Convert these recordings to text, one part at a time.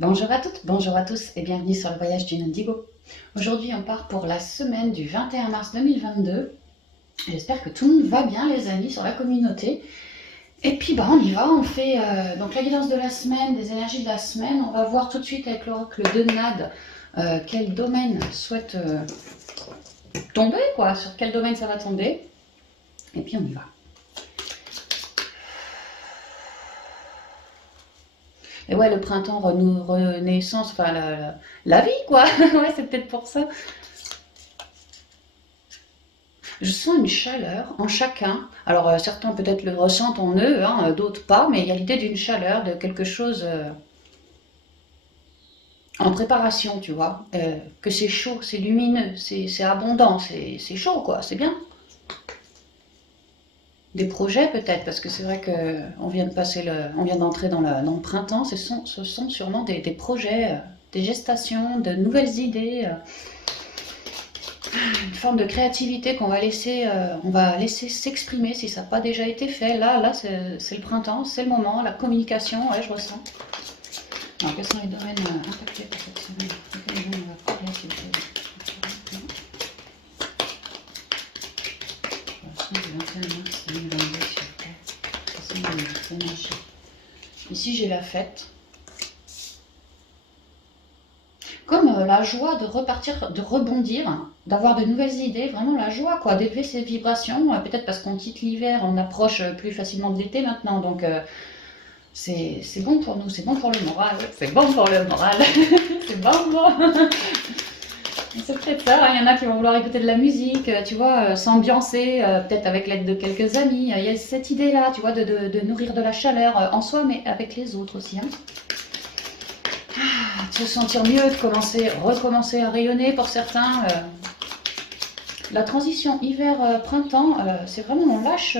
Bonjour à toutes, bonjour à tous et bienvenue sur le voyage du Indigo. Aujourd'hui on part pour la semaine du 21 mars 2022. J'espère que tout le monde va bien les amis sur la communauté. Et puis on y va, on fait donc la guidance de la semaine, des énergies de la semaine. On va voir tout de suite avec l'oracle de Nad quel domaine souhaite tomber, quoi, sur quel domaine ça va tomber. Et puis on y va. Et ouais, le printemps, renaissance, enfin la vie, quoi. Ouais, c'est peut-être pour ça. Je sens une chaleur en chacun. Alors certains peut-être le ressentent en eux, hein, d'autres pas, mais il y a l'idée d'une chaleur, de quelque chose en préparation, tu vois. Que c'est chaud, c'est lumineux, c'est abondant, c'est chaud, quoi, c'est bien. Des projets peut-être, parce que c'est vrai qu'on vient de passer on vient d'entrer dans le printemps, ce sont sûrement des projets, des gestations, de nouvelles idées, une forme de créativité on va laisser s'exprimer si ça n'a pas déjà été fait. Là, c'est le printemps, c'est le moment, la communication, ouais, je ressens. Alors, quels sont les domaines impactés par cette semaine? On va parler, s'il vous plaît. Du 21 mars 2022, s'il vous plaît. Quelles sont les énergies? Ici, j'ai la fête. Comme la joie de repartir, de rebondir, d'avoir de nouvelles idées, vraiment la joie, quoi, d'élever ses vibrations. Peut-être parce qu'on quitte l'hiver, on approche plus facilement de l'été maintenant, donc c'est bon pour nous, c'est bon pour le moral, c'est bon pour le moral, c'est bon. C'est peut-être ça, hein. Il y en a qui vont vouloir écouter de la musique, tu vois, s'ambiancer, peut-être avec l'aide de quelques amis. Il y a cette idée-là, tu vois, de nourrir de la chaleur en soi, mais avec les autres aussi, hein. De se sentir mieux, de recommencer à rayonner pour certains. La transition hiver-printemps, c'est vraiment, on lâche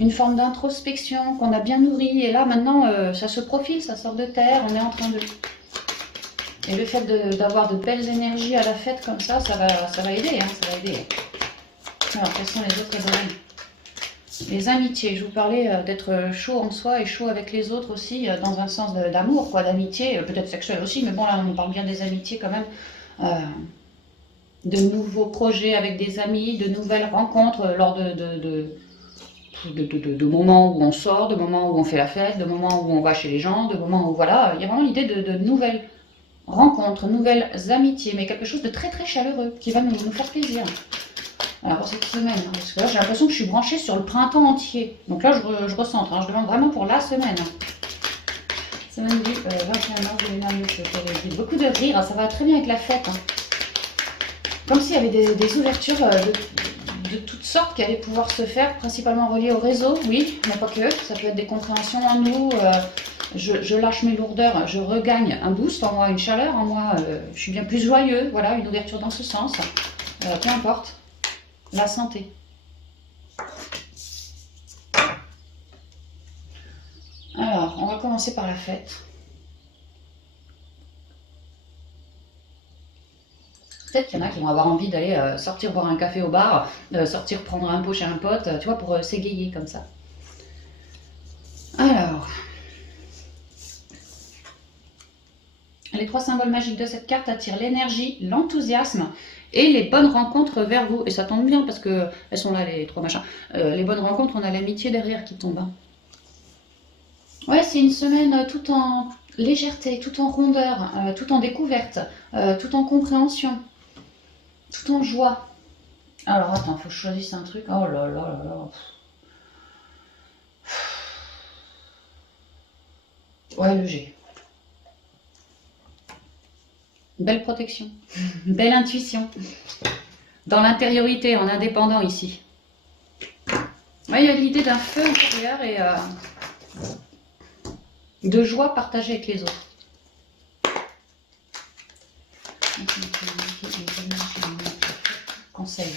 une forme d'introspection qu'on a bien nourrie. Et là, maintenant, ça se profile, ça sort de terre, on est en train de... Et le fait d'avoir de belles énergies à la fête comme ça va aider, hein, ça va aider. Alors, quels sont les autres domaines? Les amitiés, je vous parlais d'être chaud en soi et chaud avec les autres aussi, dans un sens d'amour, quoi, d'amitié, peut-être sexuelle aussi, mais bon, là, on parle bien des amitiés quand même. De nouveaux projets avec des amis, de nouvelles rencontres lors de moments où on sort, de moments où on fait la fête, de moments où on va chez les gens, de moments où voilà, il y a vraiment l'idée de nouvelles rencontres, nouvelles amitiés, mais quelque chose de très très chaleureux qui va nous faire plaisir. Alors pour cette semaine, hein, parce que là j'ai l'impression que je suis branchée sur le printemps entier. Donc là je recentre, hein, je demande vraiment pour la semaine. Semaine du 21 mars 2022, beaucoup de rire, ça va très bien avec la fête. Hein. Comme s'il y avait des ouvertures de toutes sortes qui allaient pouvoir se faire, principalement reliées au réseau, oui, mais pas que. Ça peut être des compréhensions en nous. Je lâche mes lourdeurs, je regagne un boost en moi, une chaleur en moi. Je suis bien plus joyeux, voilà, une ouverture dans ce sens. Peu importe. La santé. Alors, on va commencer par la fête. Peut-être qu'il y en a qui vont avoir envie d'aller sortir boire un café au bar, sortir prendre un pot chez un pote, tu vois, pour s'égayer comme ça. Alors, les trois symboles magiques de cette carte attirent l'énergie, l'enthousiasme et les bonnes rencontres vers vous. Et ça tombe bien parce que elles sont là, les trois machins. Les bonnes rencontres, on a l'amitié derrière qui tombe. Hein. Ouais, c'est une semaine tout en légèreté, tout en rondeur, tout en découverte, tout en compréhension, tout en joie. Alors attends, faut que je choisisse un truc. Oh là là là là. Ouais, le G. Belle protection, belle intuition. Dans l'intériorité, en indépendant ici. Ouais, il y a l'idée d'un feu intérieur et de joie partagée avec les autres. Conseil.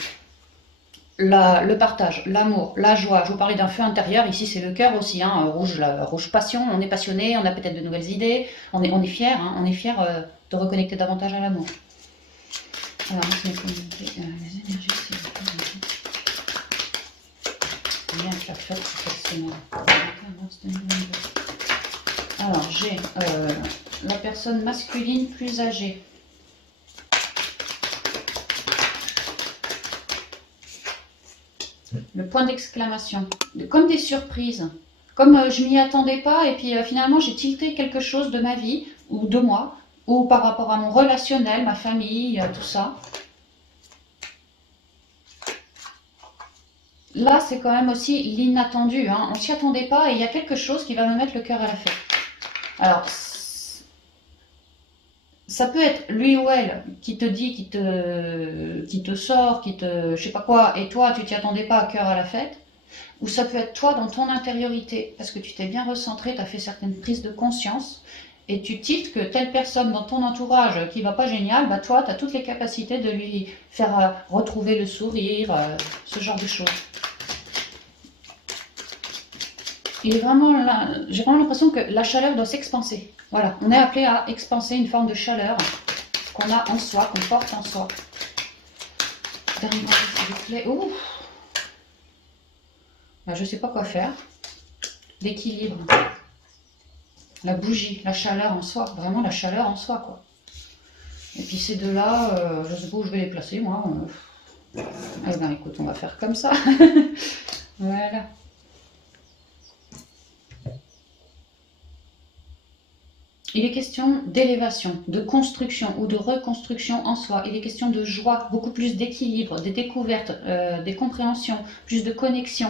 Le partage, l'amour, la joie. Je vous parlais d'un feu intérieur, ici c'est le cœur aussi, hein, rouge, rouge passion, on est passionné, on a peut-être de nouvelles idées, on est fier, hein, on est fier de reconnecter davantage à l'amour. Alors, les énergies, s'il vous plaît. Bien, la fête pour cette semaine. Alors, j'ai la personne masculine plus âgée. Le point d'exclamation. Comme des surprises. Comme je m'y attendais pas et puis finalement j'ai tilté quelque chose de ma vie ou de moi ou par rapport à mon relationnel, ma famille, tout ça. Là, c'est quand même aussi l'inattendu, hein. On s'y attendait pas et il y a quelque chose qui va me mettre le cœur à la fête. Alors, ça peut être lui ou elle qui te dit, qui te sort, je sais pas quoi, et toi, tu t'y attendais pas, cœur à la fête. Ou ça peut être toi dans ton intériorité, parce que tu t'es bien recentré, tu as fait certaines prises de conscience, et tu tiltes que telle personne dans ton entourage qui va pas génial, bah toi, tu as toutes les capacités de lui faire retrouver le sourire, ce genre de choses. Il est vraiment là, j'ai vraiment l'impression que la chaleur doit s'expanser. Voilà, on est appelé à expanser une forme de chaleur qu'on a en soi, qu'on porte en soi. Dernier conseil, s'il vous plaît. Ouh. Ben, je ne sais pas quoi faire. L'équilibre. La bougie, la chaleur en soi. Vraiment la chaleur en soi, quoi. Et puis ces deux-là, je ne sais pas où je vais les placer, moi. Eh ben écoute, on va faire comme ça. Voilà. Il est question d'élévation, de construction ou de reconstruction en soi. Il est question de joie, beaucoup plus d'équilibre, des découvertes, des compréhensions, plus de connexion.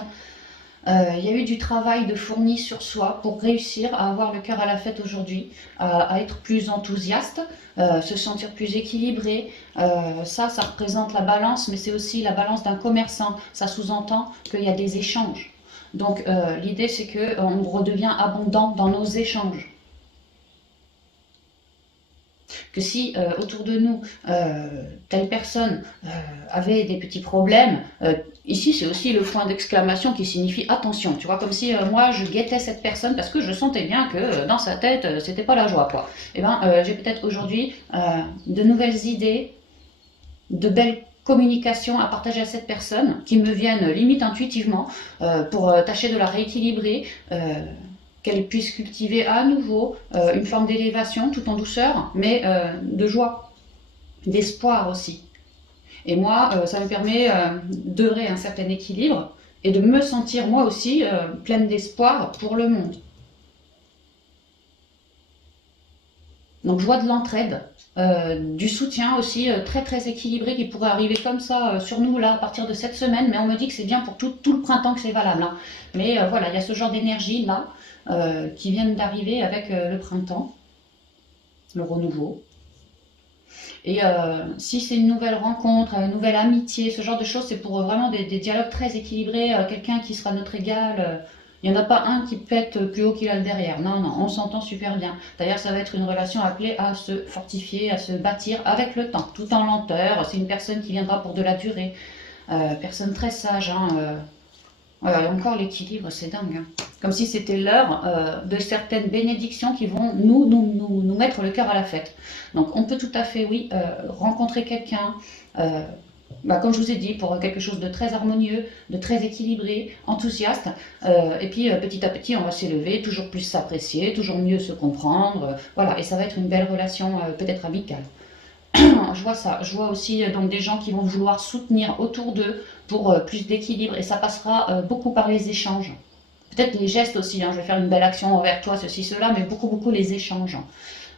Il y a eu du travail de fourni sur soi pour réussir à avoir le cœur à la fête aujourd'hui, à être plus enthousiaste, se sentir plus équilibré. Ça représente la balance, mais c'est aussi la balance d'un commerçant. Ça sous-entend qu'il y a des échanges. Donc l'idée c'est qu'on redevient abondant dans nos échanges. Que si autour de nous, telle personne avait des petits problèmes, ici c'est aussi le point d'exclamation qui signifie attention, tu vois, comme si moi je guettais cette personne parce que je sentais bien que dans sa tête c'était pas la joie, quoi. Et ben j'ai peut-être aujourd'hui de nouvelles idées, de belles communications à partager à cette personne qui me viennent limite intuitivement pour tâcher de la rééquilibrer. Qu'elle puisse cultiver à nouveau une forme d'élévation tout en douceur, mais de joie, d'espoir aussi. Et moi, ça me permet d'œuvrer un certain équilibre et de me sentir moi aussi pleine d'espoir pour le monde. Donc joie de l'entraide, du soutien aussi très très équilibré qui pourrait arriver comme ça sur nous là à partir de cette semaine, mais on me dit que c'est bien pour tout le printemps que c'est valable, hein. Mais voilà, il y a ce genre d'énergie là qui viennent d'arriver avec le printemps, le renouveau. Et si c'est une nouvelle rencontre, une nouvelle amitié, ce genre de choses, c'est pour vraiment des dialogues très équilibrés, quelqu'un qui sera notre égal. Il n'y en a pas un qui pète plus haut qu'il a le derrière. Non, non, on s'entend super bien. D'ailleurs, ça va être une relation appelée à se fortifier, à se bâtir avec le temps, tout en lenteur. C'est une personne qui viendra pour de la durée. Personne très sage, hein. Voilà, encore l'équilibre, c'est dingue, hein. Comme si c'était l'heure de certaines bénédictions qui vont nous mettre le cœur à la fête. Donc on peut tout à fait, oui, rencontrer quelqu'un, comme je vous ai dit, pour quelque chose de très harmonieux, de très équilibré, enthousiaste. Et puis petit à petit, on va s'élever, toujours plus s'apprécier, toujours mieux se comprendre. Voilà, et ça va être une belle relation, peut-être amicale. Je vois ça. Je vois aussi donc des gens qui vont vouloir soutenir autour d'eux pour plus d'équilibre. Et ça passera beaucoup par les échanges. Peut-être les gestes aussi, hein. Je vais faire une belle action envers toi, ceci, cela, mais beaucoup les échanges.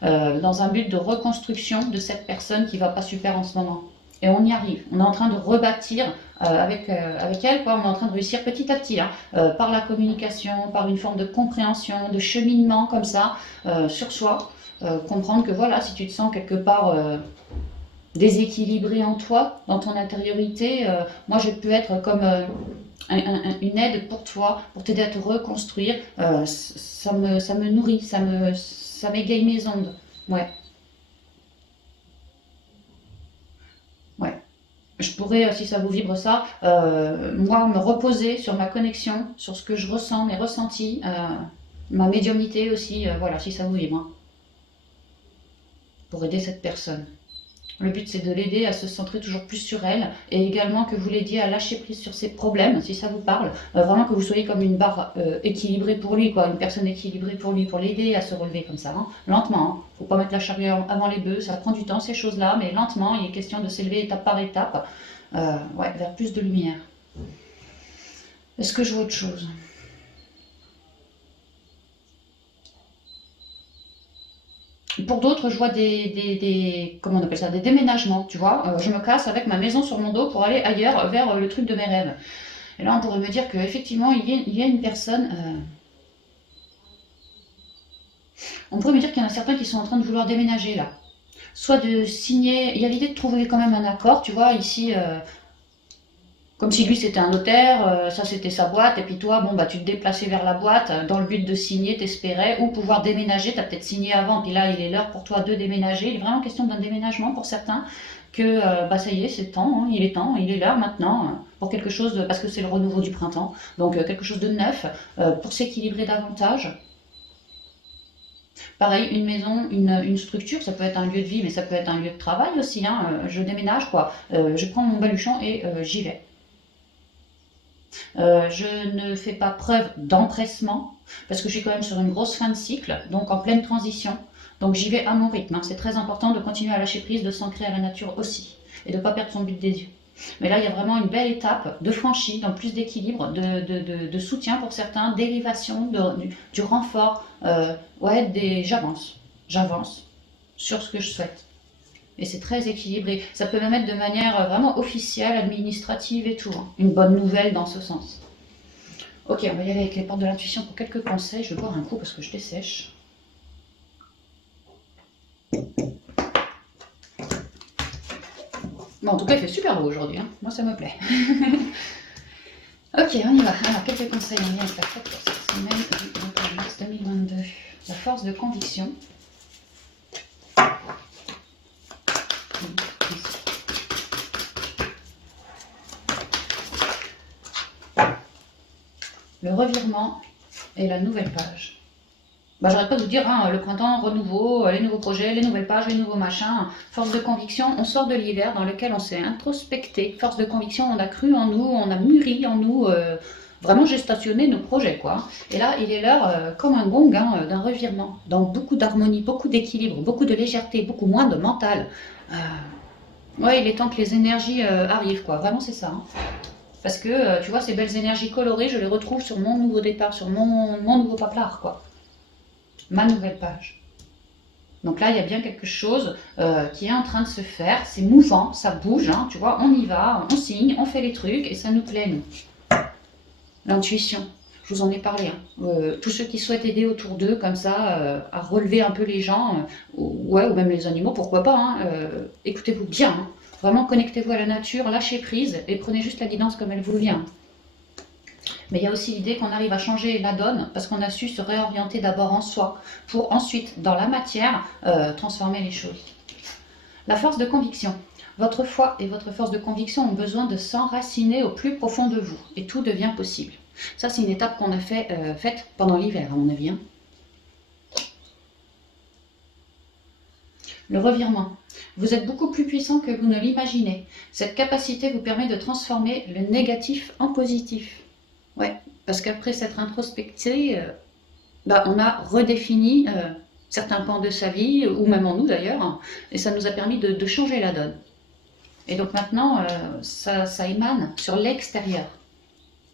Dans un but de reconstruction de cette personne qui va pas super en ce moment. Et on y arrive. On est en train de rebâtir avec elle, quoi. On est en train de réussir petit à petit, hein, par la communication, par une forme de compréhension, de cheminement comme ça, sur soi. Comprendre que voilà, si tu te sens quelque part déséquilibré en toi, dans ton intériorité, moi je peux être comme une aide pour toi, pour t'aider à te reconstruire. Ça me nourrit, ça m'égaye mes ondes. Ouais, ouais. Je pourrais, si ça vous vibre ça, moi me reposer sur ma connexion, sur ce que je ressens, mes ressentis, ma médiumnité aussi, voilà, si ça vous vibre, hein, pour aider cette personne. Le but, c'est de l'aider à se centrer toujours plus sur elle et également que vous l'aidiez à lâcher prise sur ses problèmes, si ça vous parle. Vraiment que vous soyez comme une barre équilibrée pour lui, quoi, une personne équilibrée pour lui, pour l'aider à se relever comme ça, hein. Lentement. Hein. Faut pas mettre la charrue avant les bœufs, ça prend du temps ces choses-là, mais lentement, il est question de s'élever étape par étape ouais, vers plus de lumière. Est-ce que je vois autre chose? Pour d'autres, je vois comment on appelle ça, des déménagements, tu vois. Je me casse avec ma maison sur mon dos pour aller ailleurs, vers le truc de mes rêves. Et là, on pourrait me dire qu'effectivement, il y a une personne... on pourrait me dire qu'il y en a certains qui sont en train de vouloir déménager, là. Soit de signer... Il y a l'idée de trouver quand même un accord, tu vois, ici... comme si lui c'était un notaire, ça c'était sa boîte, et puis toi, bon bah tu te déplaçais vers la boîte dans le but de signer, t'espérais, ou pouvoir déménager, t'as peut-être signé avant, puis là il est l'heure pour toi de déménager. Il est vraiment question d'un déménagement pour certains, que bah ça y est, c'est temps, hein, il est temps, il est l'heure maintenant, pour quelque chose, parce que c'est le renouveau du printemps, donc quelque chose de neuf, pour s'équilibrer davantage. Pareil, une maison, une structure, ça peut être un lieu de vie, mais ça peut être un lieu de travail aussi, hein, je déménage quoi, je prends mon baluchon et j'y vais. Je ne fais pas preuve d'empressement parce que je suis quand même sur une grosse fin de cycle, donc en pleine transition. Donc j'y vais à mon rythme. Hein. C'est très important de continuer à lâcher prise, de s'ancrer à la nature aussi et de ne pas perdre son but des yeux. Mais là, il y a vraiment une belle étape de franchie, dans plus d'équilibre, de soutien pour certains, d'élévation, du renfort. Ouais, j'avance sur ce que je souhaite. Et c'est très équilibré. Ça peut même être de manière vraiment officielle, administrative et tout. Hein. Une bonne nouvelle dans ce sens. Ok, on va y aller avec les portes de l'intuition pour quelques conseils. Je vais boire un coup parce que je dessèche. Bon, en tout cas, il fait super beau aujourd'hui. Hein. Moi, ça me plaît. Ok, on y va. Alors, quelques conseils en lien avec la fête pour cette semaine du 21 mars 2022. La force de conviction. Le revirement et la nouvelle page. Bah, j'arrête pas de vous dire, hein, le printemps, renouveau, les nouveaux projets, les nouvelles pages, les nouveaux machins. Force de conviction, on sort de l'hiver dans lequel on s'est introspecté. Force de conviction, on a cru en nous, on a mûri en nous, vraiment gestationné nos projets, quoi. Et là, il est l'heure, comme un gong, hein, d'un revirement, dans beaucoup d'harmonie, beaucoup d'équilibre, beaucoup de légèreté, beaucoup moins de mental. Ouais, il est temps que les énergies arrivent, quoi. Vraiment, c'est ça. Hein. Parce que, tu vois, ces belles énergies colorées, je les retrouve sur mon nouveau départ, sur mon nouveau paplard, quoi. Ma nouvelle page. Donc là, il y a bien quelque chose qui est en train de se faire. C'est mouvant, ça bouge, hein, tu vois, on y va, on signe, on fait les trucs et ça nous plaît, nous. L'intuition, je vous en ai parlé. Hein. Tous ceux qui souhaitent aider autour d'eux, comme ça, à relever un peu les gens, ouais, ou même les animaux, pourquoi pas, hein, écoutez-vous bien. Hein. Vraiment, connectez-vous à la nature, lâchez prise et prenez juste la guidance comme elle vous vient. Mais il y a aussi l'idée qu'on arrive à changer la donne parce qu'on a su se réorienter d'abord en soi pour ensuite, dans la matière, transformer les choses. La force de conviction. Votre foi et votre force de conviction ont besoin de s'enraciner au plus profond de vous et tout devient possible. Ça, c'est une étape qu'on a faite pendant l'hiver, à mon avis. Hein. Le revirement. Vous êtes beaucoup plus puissant que vous ne l'imaginez. Cette capacité vous permet de transformer le négatif en positif. Ouais, parce qu'après s'être introspecté, bah, on a redéfini certains pans de sa vie, ou même en nous d'ailleurs, hein, et ça nous a permis de changer la donne. Et donc maintenant, ça émane sur l'extérieur.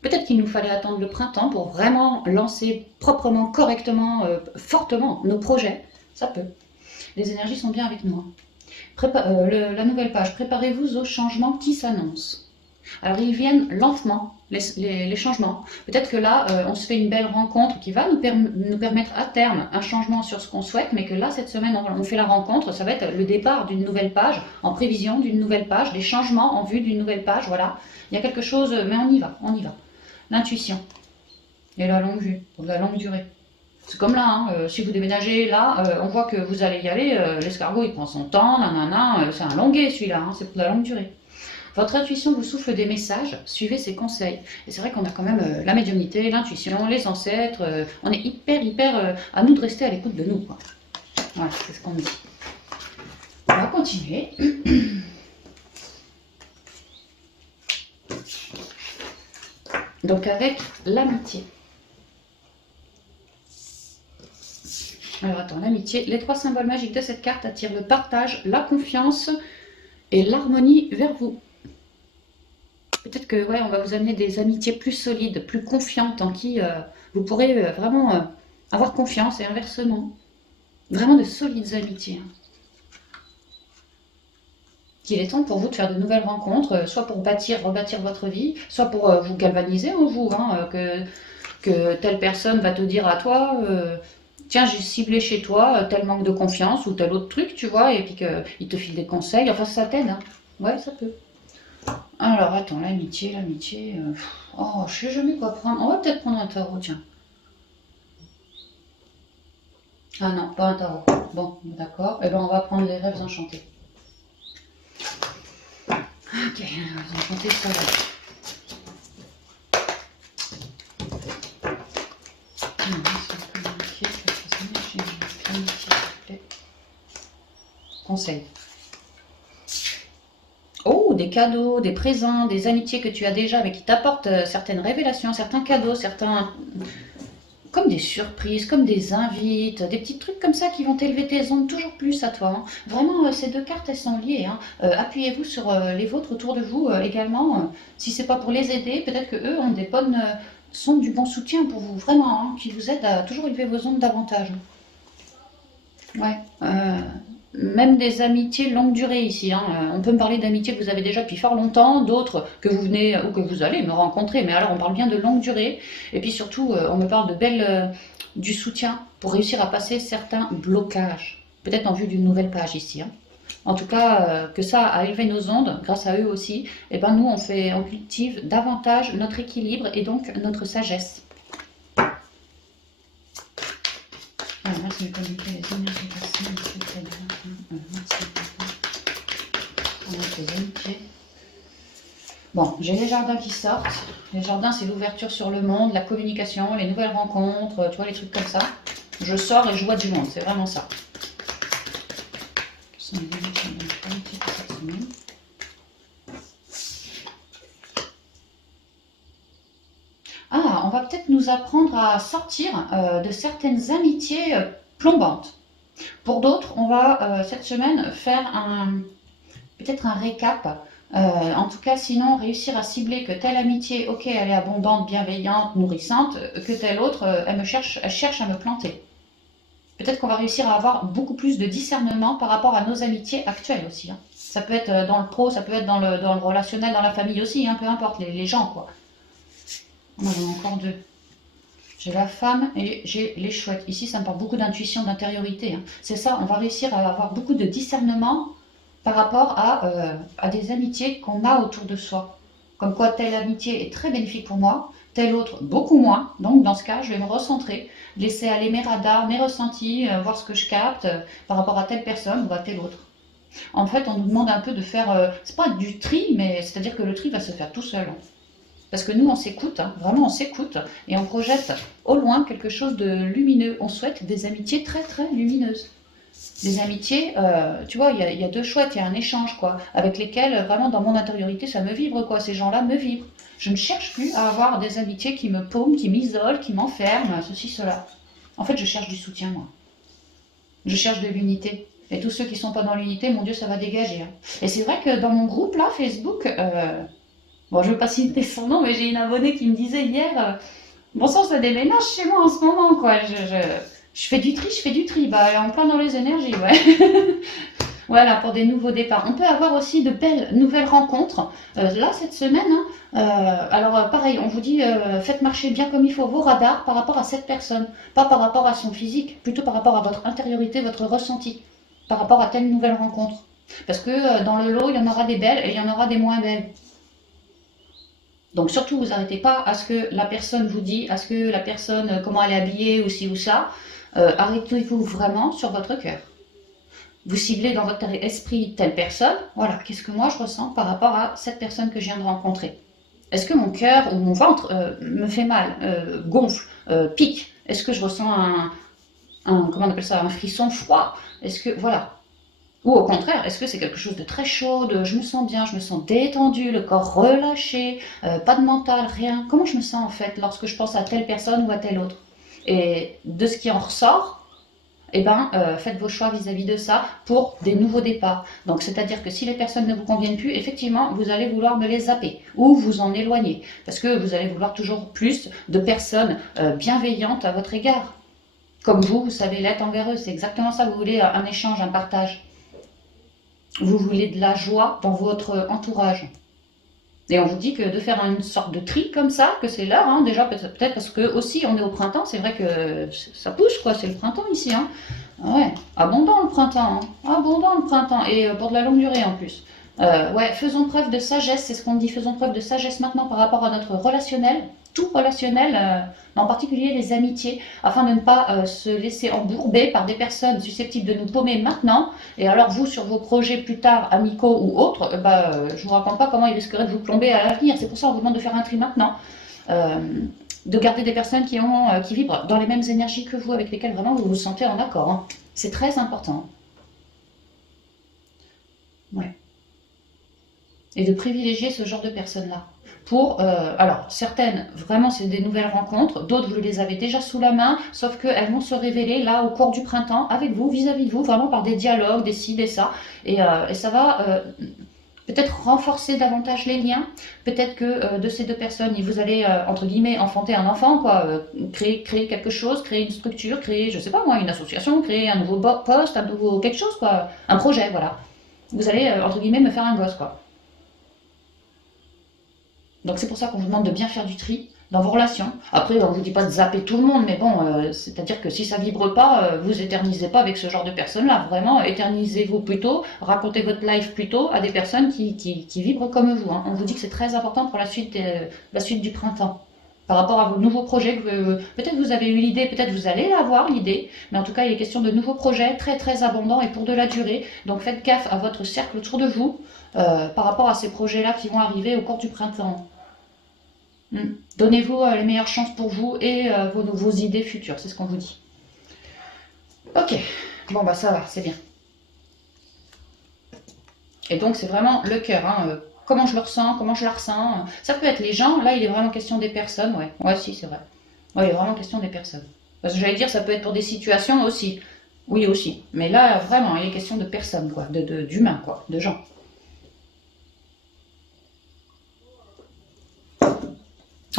Peut-être qu'il nous fallait attendre le printemps pour vraiment lancer proprement, correctement, fortement nos projets. Ça peut. Les énergies sont bien avec nous. Hein. La nouvelle page, préparez-vous aux changements qui s'annoncent. Alors ils viennent lentement, les changements. Peut-être que là, on se fait une belle rencontre qui va nous permettre à terme un changement sur ce qu'on souhaite, mais que là, cette semaine, on fait la rencontre, ça va être le départ d'une nouvelle page, en prévision d'une nouvelle page, des changements en vue d'une nouvelle page, voilà. Il y a quelque chose, mais on y va, on y va. L'intuition et la longue vue, la longue durée. C'est comme là, hein, si vous déménagez là, on voit que vous allez y aller, l'escargot il prend son temps, nanana, c'est un longuet celui-là, hein, c'est pour la longue durée. Votre intuition vous souffle des messages, suivez ses conseils. Et c'est vrai qu'on a quand même la médiumnité, l'intuition, les ancêtres, on est hyper, à nous de rester à l'écoute de nous. Quoi. Voilà, c'est ce qu'on dit. On va continuer. Donc avec l'amitié. Alors attends, l'amitié. Les 3 symboles magiques de cette carte attirent le partage, la confiance et l'harmonie vers vous. Peut-être que ouais, on va vous amener des amitiés plus solides, plus confiantes, en qui vous pourrez vraiment avoir confiance et inversement. Vraiment de solides amitiés. Qu'il est temps pour vous de faire de nouvelles rencontres, soit pour rebâtir votre vie, soit pour vous galvaniser en vous, hein, que telle personne va te dire à toi, tiens, j'ai ciblé chez toi tel manque de confiance ou tel autre truc, tu vois, et puis qu'il te file des conseils, enfin ça t'aide, hein. Ouais, ça peut. Alors attends, l'amitié, oh, je sais jamais quoi prendre, on va peut-être prendre un tarot, tiens. Ah non, pas un tarot, bon, d'accord, et ben on va prendre les rêves enchantés. Ok, rêves enchantés, ça va. Conseil. Oh, des cadeaux, des présents, des amitiés que tu as déjà avec qui t'apportent certaines révélations, certains cadeaux, certains... comme des surprises, comme des invites, des petits trucs comme ça qui vont t'élever tes ondes toujours plus à toi, hein. Vraiment, ces 2 cartes, elles sont liées, hein. Appuyez-vous sur les vôtres autour de vous également. Si c'est pas pour les aider, peut-être que eux ont des bonnes... sont du bon soutien pour vous, vraiment, hein, qui vous aident à toujours élever vos ondes davantage. Ouais. Même des amitiés longue durée ici, hein. On peut me parler d'amitiés que vous avez déjà depuis fort longtemps, d'autres que vous venez ou que vous allez me rencontrer, mais alors on parle bien de longue durée. Et puis surtout, on me parle de du soutien pour réussir à passer certains blocages. Peut-être en vue d'une nouvelle page ici, hein. En tout cas, que ça a élevé nos ondes, grâce à eux aussi, et ben nous on cultive davantage notre équilibre et donc notre sagesse. Alors, merci de communiquer les énergies passées, merci les amitiés. Bon, j'ai les jardins qui sortent. Les jardins, c'est l'ouverture sur le monde, la communication, les nouvelles rencontres, tu vois, les trucs comme ça. Je sors et je vois du monde, c'est vraiment ça. Quelles sont les énergies de notre amitié pour cette semaine ? Ah, on va peut-être nous apprendre à sortir de certaines amitiés plombantes. Pour d'autres, on va cette semaine faire peut-être un récap. En tout cas, sinon, réussir à cibler que telle amitié, ok, elle est abondante, bienveillante, nourrissante, que telle autre, elle cherche à me planter. Peut-être qu'on va réussir à avoir beaucoup plus de discernement par rapport à nos amitiés actuelles aussi, hein. Ça peut être dans le pro, ça peut être dans le relationnel, dans la famille aussi, hein, peu importe, les gens, quoi. Moi, j'en ai encore 2. J'ai la femme et j'ai les chouettes. Ici, ça me parle beaucoup d'intuition, d'intériorité, hein. C'est ça, on va réussir à avoir beaucoup de discernement par rapport à des amitiés qu'on a autour de soi. Comme quoi, telle amitié est très bénéfique pour moi, telle autre beaucoup moins. Donc, dans ce cas, je vais me recentrer, laisser aller mes radars, mes ressentis, voir ce que je capte par rapport à telle personne ou à telle autre. En fait, on nous demande un peu de faire, c'est pas du tri, mais c'est-à-dire que le tri va se faire tout seul, hein. Parce que nous, on s'écoute, hein, vraiment on s'écoute, et on projette au loin quelque chose de lumineux. On souhaite des amitiés très très lumineuses. Des amitiés, tu vois, il y a 2 chouettes, il y a un échange, quoi, avec lesquels, vraiment, dans mon intériorité, ça me vibre, quoi. Ces gens-là me vibrent. Je ne cherche plus à avoir des amitiés qui me paument, qui m'isolent, qui m'enferment, ceci, cela. En fait, je cherche du soutien, moi. Je cherche de l'unité. Et tous ceux qui ne sont pas dans l'unité, mon Dieu, ça va dégager, hein. Et c'est vrai que dans mon groupe, là, Facebook, bon, je ne veux pas citer son nom, mais j'ai une abonnée qui me disait hier, bon sang, ça déménage chez moi en ce moment, quoi. Je fais du tri. Bah, elle est en plein dans les énergies, ouais. Voilà, pour des nouveaux départs. On peut avoir aussi de belles nouvelles rencontres. Là, cette semaine, hein, alors pareil, on vous dit, faites marcher bien comme il faut vos radars par rapport à cette personne. Pas par rapport à son physique, plutôt par rapport à votre intériorité, votre ressenti. Par rapport à telle nouvelle rencontre. Parce que dans le lot, il y en aura des belles et il y en aura des moins belles. Donc surtout, vous n'arrêtez pas à ce que la personne vous dit, à ce que la personne, comment elle est habillée, ou ci ou ça. Arrêtez-vous vraiment sur votre cœur. Vous ciblez dans votre esprit telle personne, voilà, qu'est-ce que moi je ressens par rapport à cette personne que je viens de rencontrer. Est-ce que mon cœur ou mon ventre me fait mal, gonfle, pique? Est-ce que je ressens comment on appelle ça, un frisson froid? Est-ce que, voilà. Ou au contraire, est-ce que c'est quelque chose de très chaud, je me sens bien, je me sens détendu, le corps relâché, pas de mental, rien. Comment je me sens en fait lorsque je pense à telle personne ou à telle autre? Et de ce qui en ressort, eh ben, faites vos choix vis-à-vis de ça pour des nouveaux départs. Donc, c'est-à-dire que si les personnes ne vous conviennent plus, effectivement, vous allez vouloir me les zapper ou vous en éloigner parce que vous allez vouloir toujours plus de personnes bienveillantes à votre égard. Comme vous savez l'être envers eux, c'est exactement ça. Vous voulez un échange, un partage. Vous voulez de la joie dans votre entourage. Et on vous dit que de faire une sorte de tri comme ça, que c'est l'heure, hein, déjà peut-être parce que aussi on est au printemps, c'est vrai que ça pousse quoi, c'est le printemps ici. Hein. Ouais, abondant le printemps, hein. Abondant le printemps, et pour de la longue durée en plus. Ouais, faisons preuve de sagesse, c'est ce qu'on dit, faisons preuve de sagesse maintenant par rapport à notre relationnel, tout relationnel, en particulier les amitiés, afin de ne pas se laisser embourber par des personnes susceptibles de nous paumer maintenant. Et alors vous, sur vos projets plus tard, amicaux ou autres, je vous raconte pas comment ils risqueraient de vous plomber à l'avenir. C'est pour ça qu'on vous demande de faire un tri maintenant. Euh, de garder des personnes qui vibrent dans les mêmes énergies que vous, avec lesquelles vraiment vous vous sentez en accord. Hein. C'est très important. Ouais. Et de privilégier ce genre de personnes-là. Alors, certaines, vraiment, c'est des nouvelles rencontres. D'autres, vous les avez déjà sous la main, sauf qu'elles vont se révéler là au cours du printemps avec vous, vis-à-vis de vous, vraiment par des dialogues, des ci, des ça. Et ça va peut-être renforcer davantage les liens. Peut-être que de ces deux personnes, vous allez, entre guillemets, enfanter un enfant, quoi. Créer quelque chose, créer une structure, créer, je sais pas moi, une association, créer un nouveau poste, un nouveau quelque chose, quoi. Un projet, voilà. Vous allez, entre guillemets, me faire un gosse, quoi. Donc c'est pour ça qu'on vous demande de bien faire du tri dans vos relations. Après, on ne vous dit pas de zapper tout le monde, mais bon, c'est-à-dire que si ça vibre pas, vous éternisez pas avec ce genre de personnes-là. Vraiment, éternisez-vous plutôt, racontez votre life plutôt à des personnes qui vibrent comme vous. Hein. On vous dit que c'est très important pour la suite du printemps. Par rapport à vos nouveaux projets, peut-être vous avez eu l'idée, peut-être vous allez l'avoir l'idée, mais en tout cas il est question de nouveaux projets très très abondants et pour de la durée. Donc faites gaffe à votre cercle autour de vous par rapport à ces projets-là qui vont arriver au cours du printemps. Donnez-vous les meilleures chances pour vous et vos idées futures, c'est ce qu'on vous dit. Ok, bon bah ça va, c'est bien. Et donc c'est vraiment le cœur, hein, comment je le ressens, comment je la ressens. Ça peut être les gens, là il est vraiment question des personnes, ouais. Ouais, si, c'est vrai. Ouais, il est vraiment question des personnes. Parce que j'allais dire, ça peut être pour des situations aussi. Oui, aussi. Mais là, vraiment, il est question de personnes, quoi, d'humains, quoi, de gens.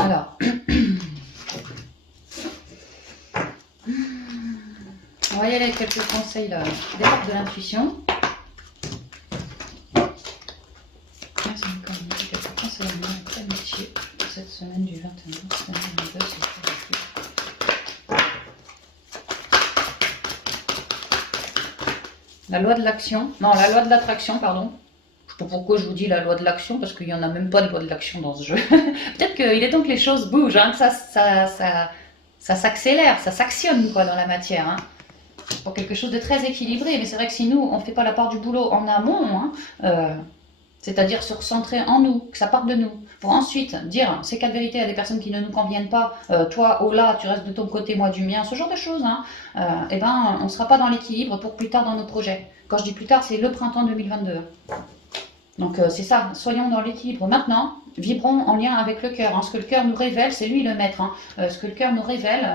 Alors, on va y aller avec quelques conseils là, des cartes de l'intuition. Merci encore quelques conseils d'amitié pour cette semaine du 21 mars 2022. La loi de l'action, non, la loi de l'attraction, pardon. Je sais pas pourquoi je vous dis la loi de l'action, parce qu'il n'y en a même pas de loi de l'action dans ce jeu. Peut-être qu'il est temps que les choses bougent, hein, que ça s'accélère, ça s'actionne quoi dans la matière. Hein, pour quelque chose de très équilibré. Mais c'est vrai que si nous, on ne fait pas la part du boulot en amont, hein, c'est-à-dire se recentrer en nous, que ça parte de nous, pour ensuite dire ces quatre vérités à des personnes qui ne nous conviennent pas, toi, oh là, tu restes de ton côté, moi du mien, ce genre de choses, hein, eh ben, on ne sera pas dans l'équilibre pour plus tard dans nos projets. Quand je dis plus tard, c'est le printemps 2022. Donc c'est ça, soyons dans l'équilibre maintenant, vibrons en lien avec le cœur. Hein. Ce que le cœur nous révèle, c'est lui le maître. Hein. Ce que le cœur nous révèle,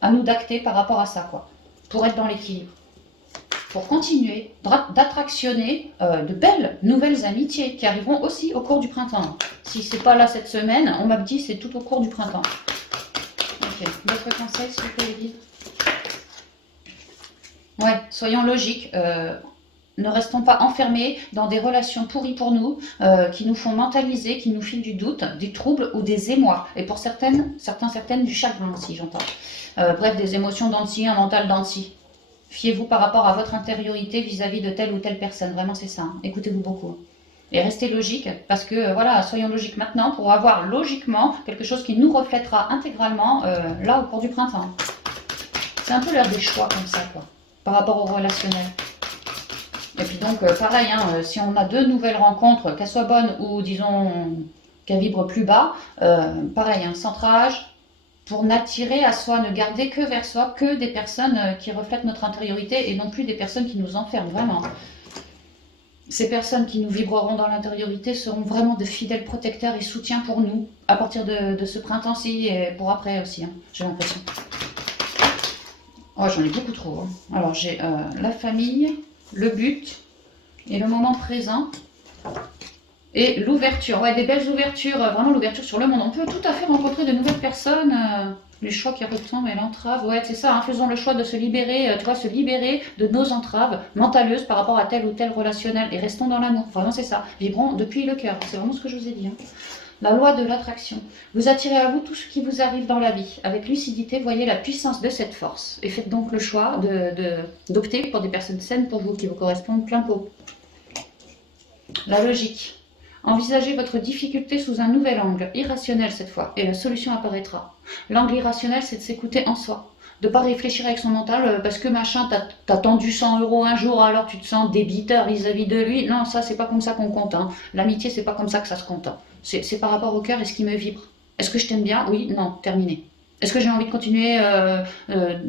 à nous d'acter par rapport à ça, quoi, pour être dans l'équilibre. Pour continuer d'attractionner de belles nouvelles amitiés qui arriveront aussi au cours du printemps. Si c'est pas là cette semaine, on m'a dit c'est tout au cours du printemps. Ok, d'autres conseils s'il vous plaît, Edith? Ouais, soyons logiques. Ne restons pas enfermés dans des relations pourries pour nous, qui nous font mentaliser, qui nous filent du doute, des troubles ou des émois. Et pour certaines du chagrin aussi, j'entends. Bref, des émotions dents de scie, un mental dents de scie. Fiez-vous par rapport à votre intériorité vis-à-vis de telle ou telle personne. Vraiment, c'est ça. Hein. Écoutez-vous beaucoup. Et restez logique, parce que voilà, soyons logiques maintenant pour avoir logiquement quelque chose qui nous reflètera intégralement là au cours du printemps. C'est un peu l'heure des choix comme ça, quoi, par rapport au relationnel. Et puis donc, pareil, hein, si on a deux nouvelles rencontres, qu'elles soient bonnes ou disons qu'elles vibrent plus bas, pareil, un centrage pour n'attirer à soi, ne garder que vers soi que des personnes qui reflètent notre intériorité et non plus des personnes qui nous enferment, vraiment. Ces personnes qui nous vibreront dans l'intériorité seront vraiment de fidèles protecteurs et soutiens pour nous, à partir de ce printemps-ci et pour après aussi, hein, j'ai l'impression. Oh, j'en ai beaucoup trop. Hein. Alors, j'ai la famille, le but et le moment présent. Et l'ouverture, ouais, des belles ouvertures, vraiment l'ouverture sur le monde. On peut tout à fait rencontrer de nouvelles personnes, les choix qui retombent et l'entrave, ouais, c'est ça, hein, faisons le choix de se libérer, tu vois, se libérer de nos entraves mentaleuses par rapport à tel ou tel relationnel et restons dans l'amour, vraiment c'est ça, vibrons depuis le cœur, c'est vraiment ce que je vous ai dit. Hein. La loi de l'attraction. Vous attirez à vous tout ce qui vous arrive dans la vie. Avec lucidité, voyez la puissance de cette force et faites donc le choix d'opter pour des personnes saines pour vous, qui vous correspondent plein pot. La logique. Envisagez votre difficulté sous un nouvel angle, irrationnel cette fois, et la solution apparaîtra. L'angle irrationnel, c'est de s'écouter en soi, de ne pas réfléchir avec son mental parce que machin, t'as tendu 100 € un jour, alors tu te sens débiteur vis-à-vis de lui. Non, ça, c'est pas comme ça qu'on compte. Hein. L'amitié, c'est pas comme ça que ça se compte. Hein. C'est par rapport au cœur et ce qui me vibre. Est-ce que je t'aime bien? Oui, non, terminé. Est-ce que j'ai envie de continuer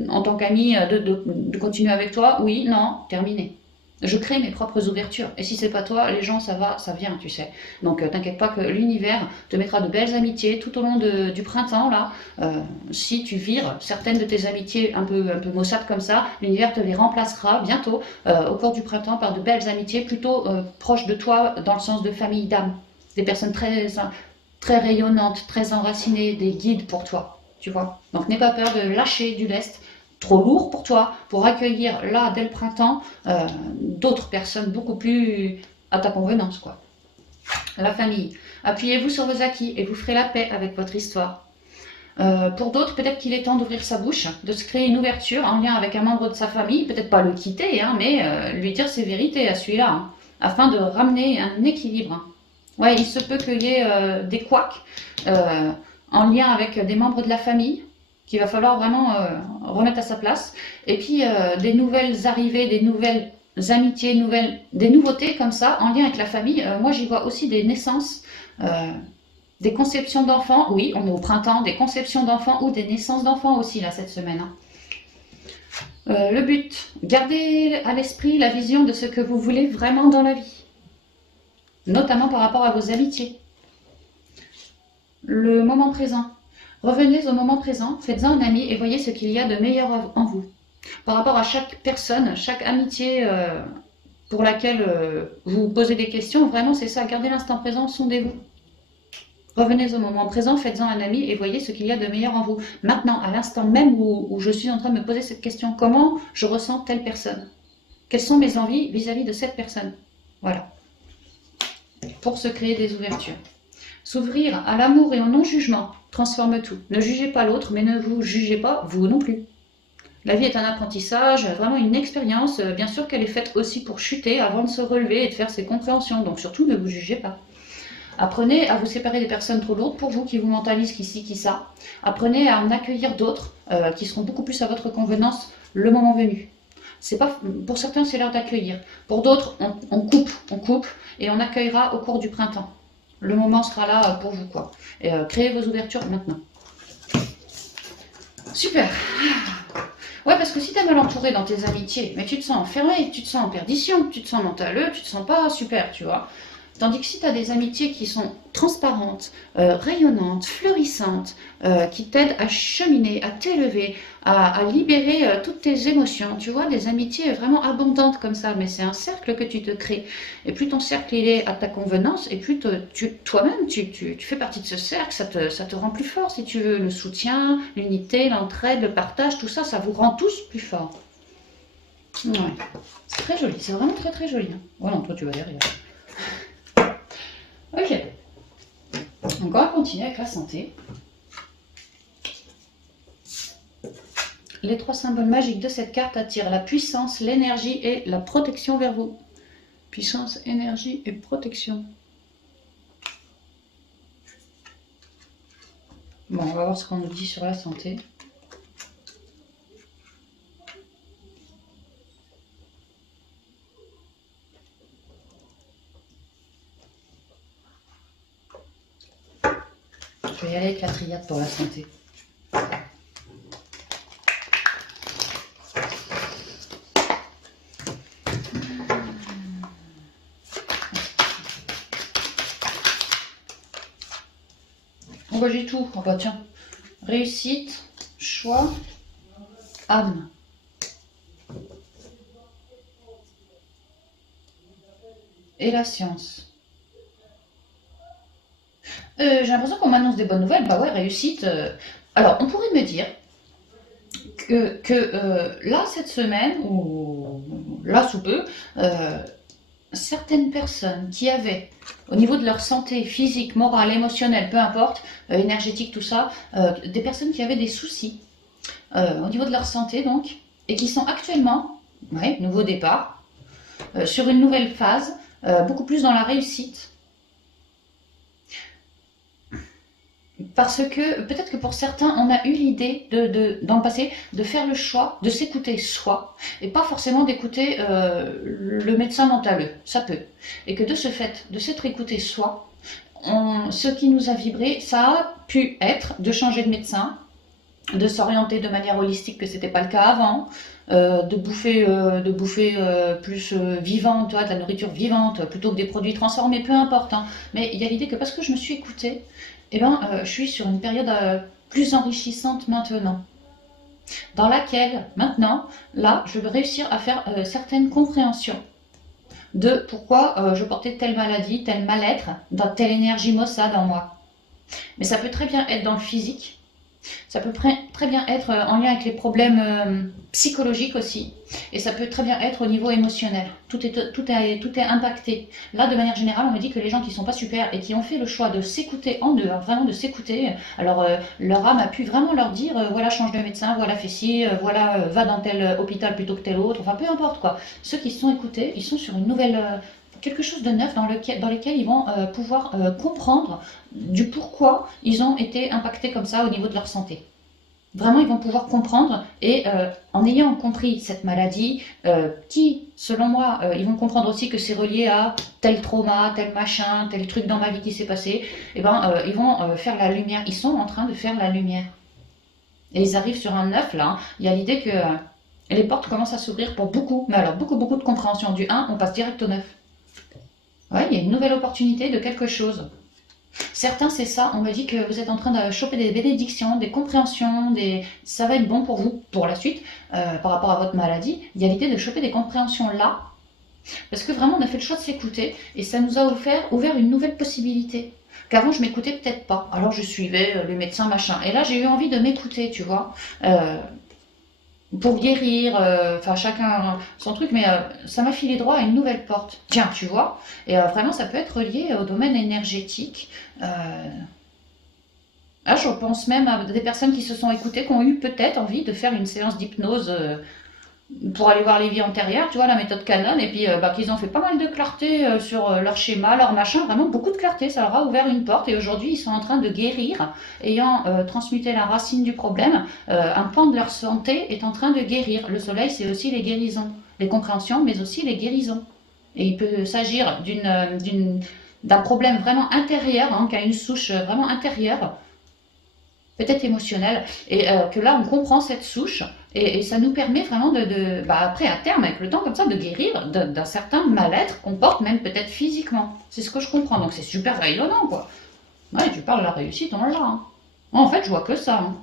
en tant qu'ami, de continuer avec toi? Oui, non, terminé. Je crée mes propres ouvertures. Et si c'est pas toi, les gens, ça va, ça vient, tu sais. Donc t'inquiète pas que l'univers te mettra de belles amitiés tout au long du printemps, là. Si tu vires certaines de tes amitiés un peu maussades comme ça, l'univers te les remplacera bientôt, au cours du printemps, par de belles amitiés plutôt proches de toi, dans le sens de famille d'âme. Des personnes très rayonnantes, très enracinées, des guides pour toi, tu vois. Donc n'aie pas peur de lâcher du lest, trop lourd pour toi, pour accueillir là, dès le printemps, d'autres personnes beaucoup plus à ta convenance, quoi. La famille. Appuyez-vous sur vos acquis et vous ferez la paix avec votre histoire. Pour d'autres, peut-être qu'il est temps d'ouvrir sa bouche, de se créer une ouverture en lien avec un membre de sa famille, peut-être pas le quitter, hein, mais lui dire ses vérités à celui-là, hein, afin de ramener un équilibre. Hein. Ouais, il se peut qu'il y ait des couacs en lien avec des membres de la famille, qu'il va falloir vraiment remettre à sa place. Et puis des nouvelles arrivées, des nouvelles amitiés, des nouveautés comme ça, en lien avec la famille. Moi, j'y vois aussi des naissances, des conceptions d'enfants. Oui, on est au printemps, des conceptions d'enfants ou des naissances d'enfants aussi, là, cette semaine. Hein. Le but, gardez à l'esprit la vision de ce que vous voulez vraiment dans la vie, notamment par rapport à vos amitiés. Le moment présent. Revenez au moment présent, faites-en un ami et voyez ce qu'il y a de meilleur en vous. Par rapport à chaque personne, chaque amitié pour laquelle vous posez des questions, vraiment c'est ça, gardez l'instant présent, sondez-vous. Revenez au moment présent, faites-en un ami et voyez ce qu'il y a de meilleur en vous. Maintenant, à l'instant même où je suis en train de me poser cette question, comment je ressens telle personne? Quelles sont mes envies vis-à-vis de cette personne? Voilà. Pour se créer des ouvertures. S'ouvrir à l'amour et au non-jugement transforme tout. Ne jugez pas l'autre, mais ne vous jugez pas vous non plus. La vie est un apprentissage, vraiment une expérience. Bien sûr qu'elle est faite aussi pour chuter avant de se relever et de faire ses compréhensions. Donc surtout, ne vous jugez pas. Apprenez à vous séparer des personnes trop lourdes pour vous, qui vous mentalisent, qui ci, qui ça. Apprenez à en accueillir d'autres qui seront beaucoup plus à votre convenance le moment venu. C'est pas, pour certains, c'est l'heure d'accueillir. Pour d'autres, on coupe et on accueillera au cours du printemps. Le moment sera là pour vous, quoi. Et créez vos ouvertures maintenant. Super. Ouais, parce que si t'es mal entouré dans tes amitiés, mais tu te sens enfermé, tu te sens en perdition, tu te sens mentaleux, tu te sens pas super, tu vois. Tandis que si tu as des amitiés qui sont transparentes, rayonnantes, fleurissantes, qui t'aident à cheminer, à t'élever, à libérer toutes tes émotions, tu vois, des amitiés vraiment abondantes comme ça, mais c'est un cercle que tu te crées. Et plus ton cercle il est à ta convenance, et plus toi-même tu fais partie de ce cercle, ça te rend plus fort si tu veux. Le soutien, l'unité, l'entraide, le partage, tout ça, ça vous rend tous plus forts. Ouais, c'est très joli, c'est vraiment très très joli. Hein. Ouais, non, toi tu vas derrière. Ok, donc on va continuer avec la santé. Les 3 symboles magiques de cette carte attirent la puissance, l'énergie et la protection vers vous. Puissance, énergie et protection. Bon, on va voir ce qu'on nous dit sur la santé. Je vais y aller avec la triade pour la santé. bah j'ai tout. Oh bah tiens. Réussite, choix, âme. Et la science. J'ai l'impression qu'on m'annonce des bonnes nouvelles. Bah ouais, réussite. Alors, on pourrait me dire que là, cette semaine, ou là sous peu, euh, certaines personnes qui avaient, au niveau de leur santé physique, morale, émotionnelle, peu importe, énergétique, tout ça, des personnes qui avaient des soucis au niveau de leur santé, donc, et qui sont actuellement, ouais, nouveau départ, sur une nouvelle phase, beaucoup plus dans la réussite. Parce que peut-être que pour certains, on a eu l'idée dans le passé de faire le choix de s'écouter soi et pas forcément d'écouter le médecin mentaleux. Ça peut. Et que de ce fait, de s'être écouté soi, ce qui nous a vibré, ça a pu être de changer de médecin, de s'orienter de manière holistique, que c'était pas le cas avant, de bouffer plus vivante, tu vois, de la nourriture vivante, plutôt que des produits transformés, peu importe. Hein. Mais il y a l'idée que parce que je me suis écoutée, eh ben, je suis sur une période plus enrichissante maintenant, dans laquelle, maintenant, là, je vais réussir à faire certaines compréhensions de pourquoi je portais telle maladie, tel mal-être, dans telle énergie maussade en moi. Mais ça peut très bien être dans le physique, ça peut très bien être en lien avec les problèmes psychologiques aussi. Et ça peut très bien être au niveau émotionnel. Tout est impacté. Là, de manière générale, on me dit que les gens qui sont pas super et qui ont fait le choix de s'écouter en dehors, vraiment de s'écouter, alors leur âme a pu vraiment leur dire voilà, change de médecin, voilà, fais ci, voilà, va dans tel hôpital plutôt que tel autre, enfin peu importe quoi. Ceux qui se sont écoutés, ils sont sur une nouvelle. Quelque chose de neuf dans lequel ils vont pouvoir comprendre du pourquoi ils ont été impactés comme ça au niveau de leur santé. Vraiment, ils vont pouvoir comprendre et en ayant compris cette maladie, selon moi, ils vont comprendre aussi que c'est relié à tel trauma, tel machin, tel truc dans ma vie qui s'est passé, et ben, ils vont faire la lumière. Ils sont en train de faire la lumière. Et ils arrivent sur un neuf, là. Hein. Il y a l'idée que les portes commencent à s'ouvrir pour beaucoup, mais alors beaucoup, beaucoup de compréhension. Du 1, on passe direct au 9. Ouais, il y a une nouvelle opportunité de quelque chose. Certains, c'est ça. On me dit que vous êtes en train de choper des bénédictions, des compréhensions, ça va être bon pour vous pour la suite, par rapport à votre maladie. Il y a l'idée de choper des compréhensions là, parce que vraiment, on a fait le choix de s'écouter et ça nous a ouvert une nouvelle possibilité. Qu'avant, je m'écoutais peut-être pas. Alors, je suivais les médecins, machin. Et là, j'ai eu envie de m'écouter, tu vois. Pour guérir, enfin chacun son truc, mais ça m'a filé droit à une nouvelle porte. Tiens, tu vois, et vraiment ça peut être lié au domaine énergétique. Là, je pense même à des personnes qui se sont écoutées, qui ont eu peut-être envie de faire une séance d'hypnose pour aller voir les vies antérieures, tu vois, la méthode Canon, et puis qu'ils ont fait pas mal de clarté sur leur schéma, leur machin, vraiment beaucoup de clarté, ça leur a ouvert une porte, et aujourd'hui ils sont en train de guérir, ayant transmuté la racine du problème, un pan de leur santé est en train de guérir. Le soleil, c'est aussi les guérisons, les compréhensions, mais aussi les guérisons. Et il peut s'agir d'un problème vraiment intérieur, hein, qui a une souche vraiment intérieure, peut-être émotionnelle, et que là on comprend cette souche, et ça nous permet vraiment après à terme, avec le temps comme ça, de guérir d'un certain mal-être qu'on porte même peut-être physiquement. C'est ce que je comprends, donc c'est super rayonnant quoi. Ouais, tu parles de la réussite, on l'a. Hein. En fait, je vois que ça. Hein.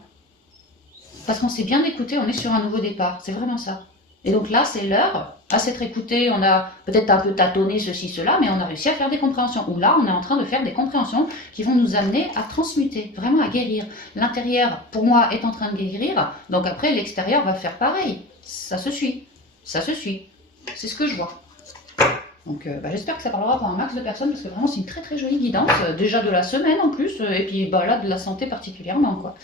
Parce qu'on s'est bien écouté, on est sur un nouveau départ, c'est vraiment ça. Et donc là, c'est l'heure. À s'être écouté, on a peut-être un peu tâtonné ceci, cela, mais on a réussi à faire des compréhensions. Ou là, on est en train de faire des compréhensions qui vont nous amener à transmuter, vraiment à guérir. L'intérieur, pour moi, est en train de guérir, donc après, l'extérieur va faire pareil. Ça se suit. Ça se suit. C'est ce que je vois. Donc j'espère que ça parlera pour un max de personnes, parce que vraiment, c'est une très très jolie guidance, déjà de la semaine en plus, et puis là, de la santé particulièrement, quoi.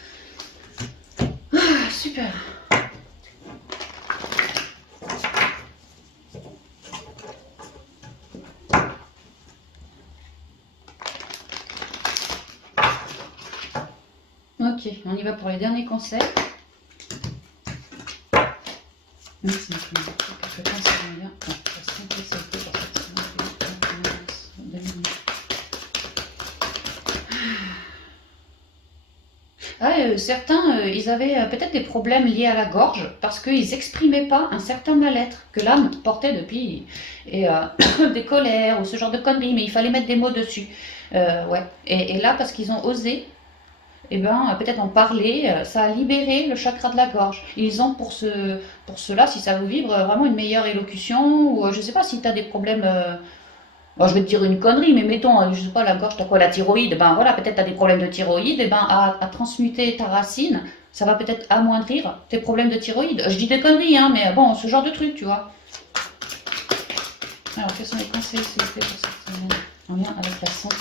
Ah, super. Ok, on y va pour les derniers conseils. Certains, ils avaient peut-être des problèmes liés à la gorge parce qu'ils n'exprimaient pas un certain mal-être que l'âme portait depuis, et des colères ou ce genre de conneries, mais il fallait mettre des mots dessus. Ouais. Et là, parce qu'ils ont osé et ben peut-être en parler, ça a libéré le chakra de la gorge. Ils ont pour cela, si ça vous vibre, vraiment une meilleure élocution, ou je sais pas si tu as des problèmes. Bon, je vais te dire une connerie, mais mettons, je sais pas, la gorge, t'as quoi, la thyroïde, ben voilà, peut-être t'as des problèmes de thyroïde, et ben à transmuter ta racine, ça va peut-être amoindrir tes problèmes de thyroïde. Je dis des conneries, hein, mais bon, ce genre de truc, tu vois. Alors, quels sont les conseils, s'il vous plaît, pour cette semaine, en lien avec la santé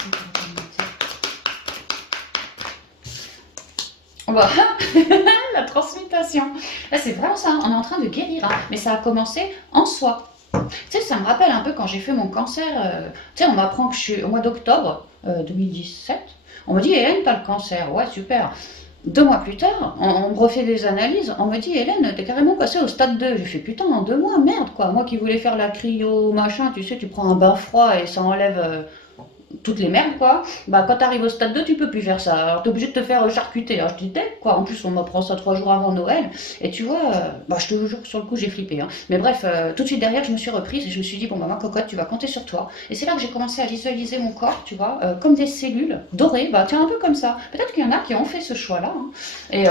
voilà, la transmutation. Là, c'est vraiment ça, on est en train de guérir, hein, mais ça a commencé en soi. Tu sais, ça me rappelle un peu quand j'ai fait mon cancer. Tu sais, on m'apprend que je suis au mois d'octobre 2017. On me dit, Hélène, t'as le cancer. Ouais, super. 2 mois plus tard, on me refait des analyses. On me dit, Hélène, t'es carrément passée au stade 2. J'ai fait, putain, en 2 mois, merde, quoi. Moi qui voulais faire la cryo, machin, tu sais, tu prends un bain froid et ça enlève toutes les merdes, quoi. Bah, quand t'arrives au stade 2, tu peux plus faire ça. Alors, t'es obligé de te faire charcuter. Alors, je dis, quoi. En plus, on m'apprend ça 3 jours avant Noël. Et tu vois, bah, je te jure, sur le coup, j'ai flippé, hein. Mais bref, tout de suite derrière, je me suis reprise et je me suis dit, bon, bah, ma cocotte, tu vas compter sur toi. Et c'est là que j'ai commencé à visualiser mon corps, tu vois, comme des cellules dorées. Bah, tiens, un peu comme ça. Peut-être qu'il y en a qui ont fait ce choix-là, hein. Et,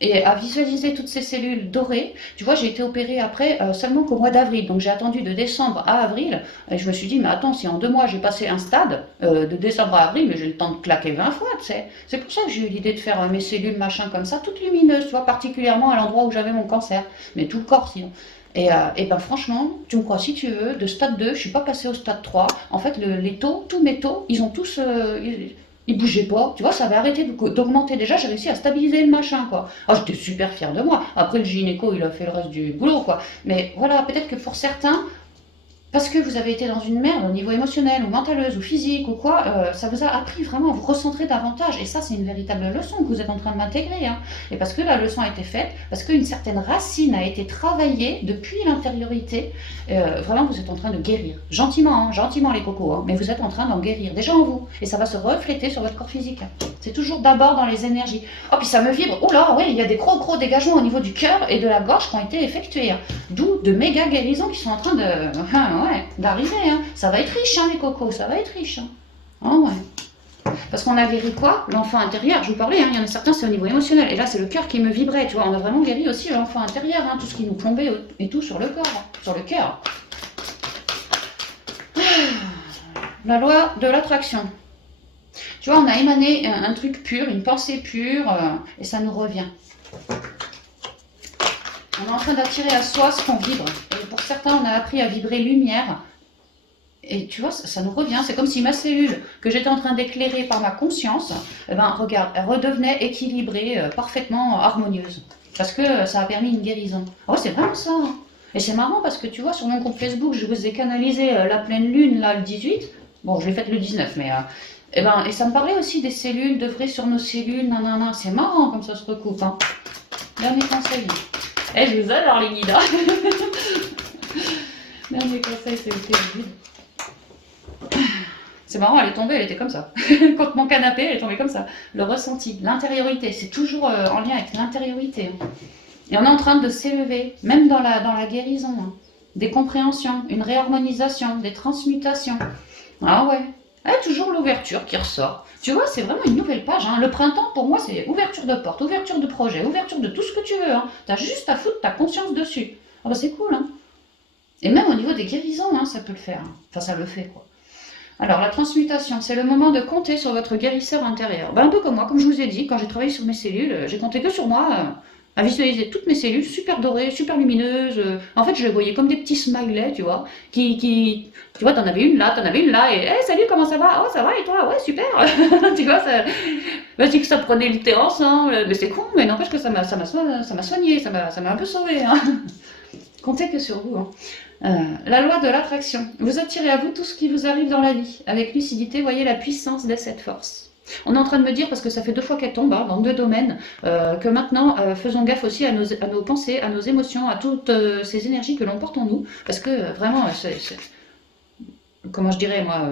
et à visualiser toutes ces cellules dorées. Tu vois, j'ai été opérée après seulement qu'au mois d'avril. Donc j'ai attendu de décembre à avril. Et je me suis dit, mais attends, si en 2 mois j'ai passé un stade, de décembre à avril, mais j'ai le temps de claquer 20 fois, tu sais. C'est pour ça que j'ai eu l'idée de faire mes cellules, machin, comme ça, toutes lumineuses, tu vois, particulièrement à l'endroit où j'avais mon cancer. Mais tout le corps, sinon. Et ben franchement, tu me crois si tu veux, de stade 2, je suis pas passée au stade 3. En fait, les taux, tous mes taux, ils ont tous, il bougeait pas, tu vois, ça avait arrêté d'augmenter. Déjà, j'ai réussi à stabiliser le machin, quoi. Alors, j'étais super fière de moi. Après, le gynéco, il a fait le reste du boulot, quoi. Mais voilà, peut-être que pour certains, parce que vous avez été dans une merde au niveau émotionnel ou mentaleuse ou physique ou quoi, ça vous a appris vraiment à vous recentrer davantage. Et ça, c'est une véritable leçon que vous êtes en train de m'intégrer, hein. Et parce que la leçon a été faite, parce qu'une certaine racine a été travaillée depuis l'intériorité, vraiment, vous êtes en train de guérir. Gentiment, hein, gentiment les cocos, hein, mais vous êtes en train d'en guérir, déjà en vous. Et ça va se refléter sur votre corps physique. C'est toujours d'abord dans les énergies. Oh, puis ça me vibre. Oh là, oui, il y a des gros dégagements au niveau du cœur et de la gorge qui ont été effectués, hein. D'où de méga guérisons qui sont en train de, ouais, d'arriver, hein. Ça va être riche, hein, les cocos, ça va être riche, hein. Oh, ouais. Parce qu'on a guéri quoi? L'enfant intérieur, je vous parlais, hein, il y en a certains, c'est au niveau émotionnel. Et là, c'est le cœur qui me vibrait, tu vois. On a vraiment guéri aussi l'enfant intérieur, hein, tout ce qui nous plombait et tout sur le corps, hein, sur le cœur. La loi de l'attraction. Tu vois, on a émané un truc pur, une pensée pure, et ça nous revient. On est en train d'attirer à soi ce qu'on vibre. Et pour certains, on a appris à vibrer lumière. Et tu vois, ça nous revient. C'est comme si ma cellule que j'étais en train d'éclairer par ma conscience, eh ben, regarde, elle redevenait équilibrée, parfaitement harmonieuse. Parce que ça a permis une guérison. Oh, c'est vraiment ça, hein. Et c'est marrant parce que tu vois, sur mon compte Facebook, je vous ai canalisé la pleine lune, là, le 18. Bon, je l'ai faite le 19, mais... et ça me parlait aussi des cellules, d'œuvrer sur nos cellules, nanana. C'est marrant comme ça se recoupe, hein. Dernier conseil. Eh, je vous adore les guides, hein. Dernier conseil, c'est le vide. C'est marrant, elle est tombée, elle était comme ça. Contre mon canapé, elle est tombée comme ça. Le ressenti, l'intériorité, c'est toujours en lien avec l'intériorité, hein. Et on est en train de s'élever, même dans la guérison, hein. Des compréhensions, une réharmonisation, des transmutations. Ah ouais. Toujours l'ouverture qui ressort. Tu vois, c'est vraiment une nouvelle page, hein. Le printemps, pour moi, c'est ouverture de porte, ouverture de projet, ouverture de tout ce que tu veux, hein. T'as juste à foutre ta conscience dessus. Ah bah c'est cool, hein. Et même au niveau des guérisons, hein, ça peut le faire, hein. Enfin, ça le fait, quoi. Alors, la transmutation, c'est le moment de compter sur votre guérisseur intérieur. Ben, un peu comme moi, comme je vous ai dit, quand j'ai travaillé sur mes cellules, j'ai compté que sur moi, à visualiser toutes mes cellules super dorées, super lumineuses. En fait, je les voyais comme des petits smileys, tu vois, tu vois, t'en avais une là, et hey, salut, comment ça va? Oh, ça va, et toi? Ouais, super. Tu vois, ça, je dis que ça prenait le thé ensemble, mais c'est con, mais n'empêche que ça m'a soigné, ça m'a un peu sauvé, hein. Comptez que sur vous, hein. La loi de l'attraction. Vous attirez à vous tout ce qui vous arrive dans la vie. Avec lucidité, voyez la puissance de cette force. On est en train de me dire, parce que ça fait 2 fois qu'elle tombe, hein, dans 2 domaines, que maintenant, faisons gaffe aussi à nos pensées, à nos émotions, à toutes ces énergies que l'on porte en nous. Parce que vraiment, comment je dirais moi,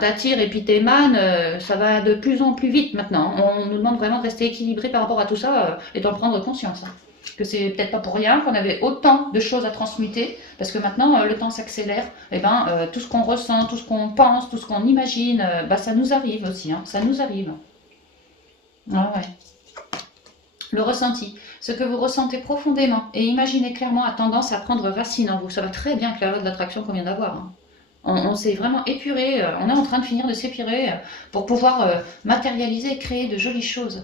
t'attires et puis t'émanes, ça va de plus en plus vite maintenant. On nous demande vraiment de rester équilibré par rapport à tout ça et d'en prendre conscience, hein. Que c'est peut-être pas pour rien qu'on avait autant de choses à transmuter, parce que maintenant le temps s'accélère, et tout ce qu'on ressent, tout ce qu'on pense, tout ce qu'on imagine, ça nous arrive aussi, hein, ça nous arrive. Ah ouais. Le ressenti, ce que vous ressentez profondément et imaginez clairement a tendance à prendre racine en vous. Ça va très bien avec la loi de l'attraction qu'on vient d'avoir, hein. On s'est vraiment épuré, on est en train de finir de s'épurer pour pouvoir matérialiser et créer de jolies choses.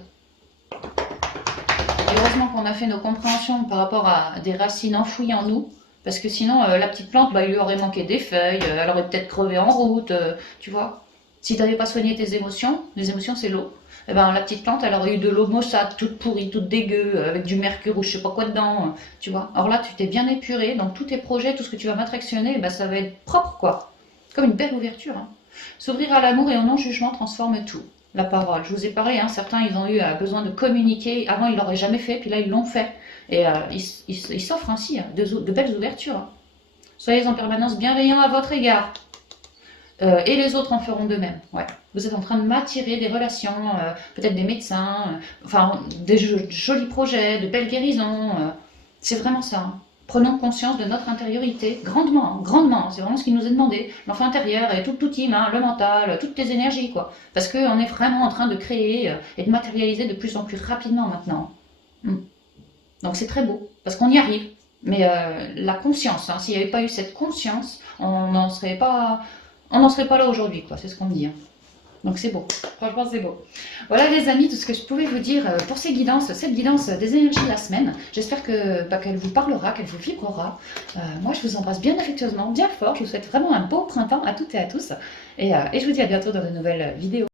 Et heureusement qu'on a fait nos compréhensions par rapport à des racines enfouies en nous, parce que sinon la petite plante, bah, il lui aurait manqué des feuilles, elle aurait peut-être crevé en route, tu vois. Si tu n'avais pas soigné tes émotions, les émotions c'est l'eau, eh ben, la petite plante elle aurait eu de l'eau maussade, toute pourrie, toute dégueu, avec du mercure ou je sais pas quoi dedans, tu vois. Alors là tu t'es bien épuré, donc tous tes projets, tout ce que tu vas m'attractionner, bah, ça va être propre quoi. Comme une belle ouverture, hein. S'ouvrir à l'amour et au non-jugement transforme tout. La parole. Je vous ai parlé, hein, certains ils ont eu besoin de communiquer. Avant ils l'auraient jamais fait, puis là ils l'ont fait. Et ils s'offrent ainsi de belles ouvertures, hein. Soyez en permanence bienveillants à votre égard. Et les autres en feront de même. Ouais. Vous êtes en train de m'attirer des relations, peut-être des médecins, enfin des jolis projets, de belles guérisons. C'est vraiment ça, hein. Prenons conscience de notre intériorité, grandement, hein, grandement. C'est vraiment ce qui nous est demandé. L'enfant intérieur et tout le team, hein, le mental, toutes tes énergies, quoi. Parce qu'on est vraiment en train de créer et de matérialiser de plus en plus rapidement maintenant. Mm. Donc c'est très beau, parce qu'on y arrive. Mais la conscience, hein, s'il n'y avait pas eu cette conscience, on n'en serait pas là aujourd'hui, quoi. C'est ce qu'on me dit, hein. Donc c'est beau, franchement c'est beau. Voilà les amis, tout ce que je pouvais vous dire pour ces guidances, cette guidance des énergies de la semaine. J'espère que qu'elle vous parlera, qu'elle vous vibrera. Moi je vous embrasse bien affectueusement, bien fort. Je vous souhaite vraiment un beau printemps à toutes et à tous. Et je vous dis à bientôt dans de nouvelles vidéos.